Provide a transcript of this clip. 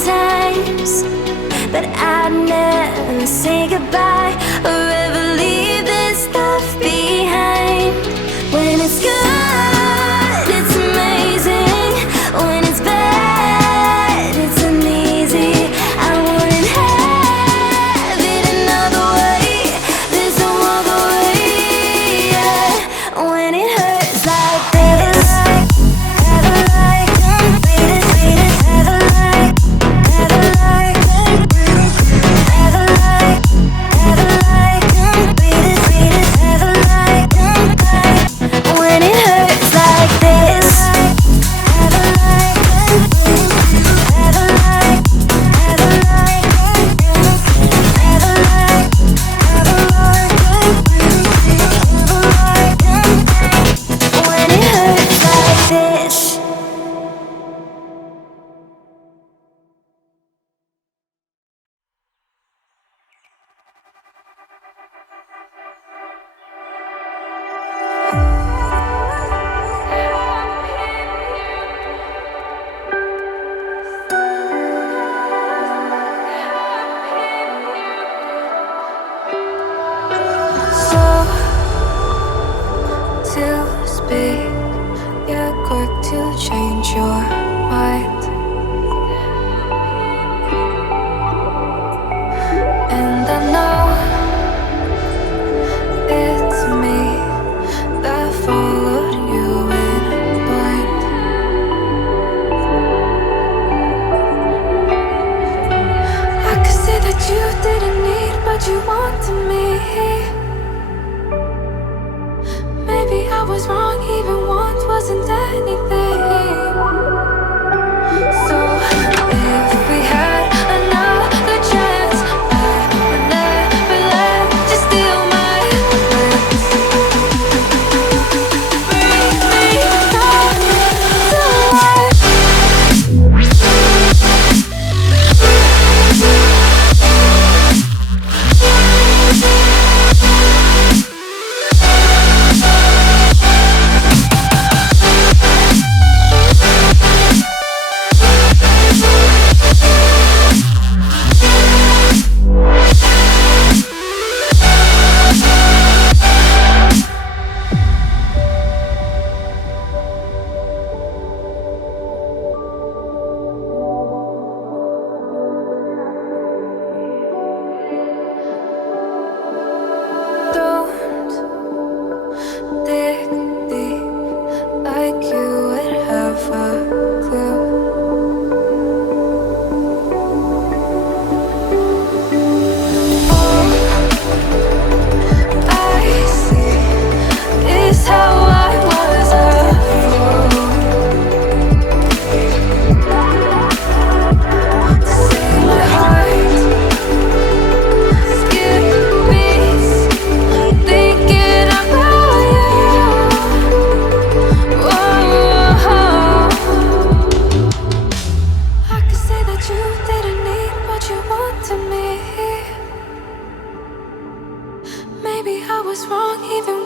sometimes, but I'd never say goodbye or ever leave this stuff behind. When it's good, it's amazing. When it's bad, it's uneasy. I wouldn't have it another way. There's no other way, yeah. When it hurts like this, ever like, wait it, ever like, ever like, ever like, ever like, wait it, ever like, when it hurts like this, ever like, ever like, ever like, ever like, ever like, when it hurts like this. Slow to speak, you're quick to change your mind. And I know it's me that followed you in blind. I could say that you didn't need, but you wanted me. Maybe I was wrong, even once wasn't anything. So if we had another chance, I would never let you steal my lips. Bring me back to life. Don't dig deep like you would have a clue. All I see is how I was a fool to see my heart skip beats. Thinking about you. Whoa. I could say that you didn't need, but you wanted me. Maybe I was wrong, even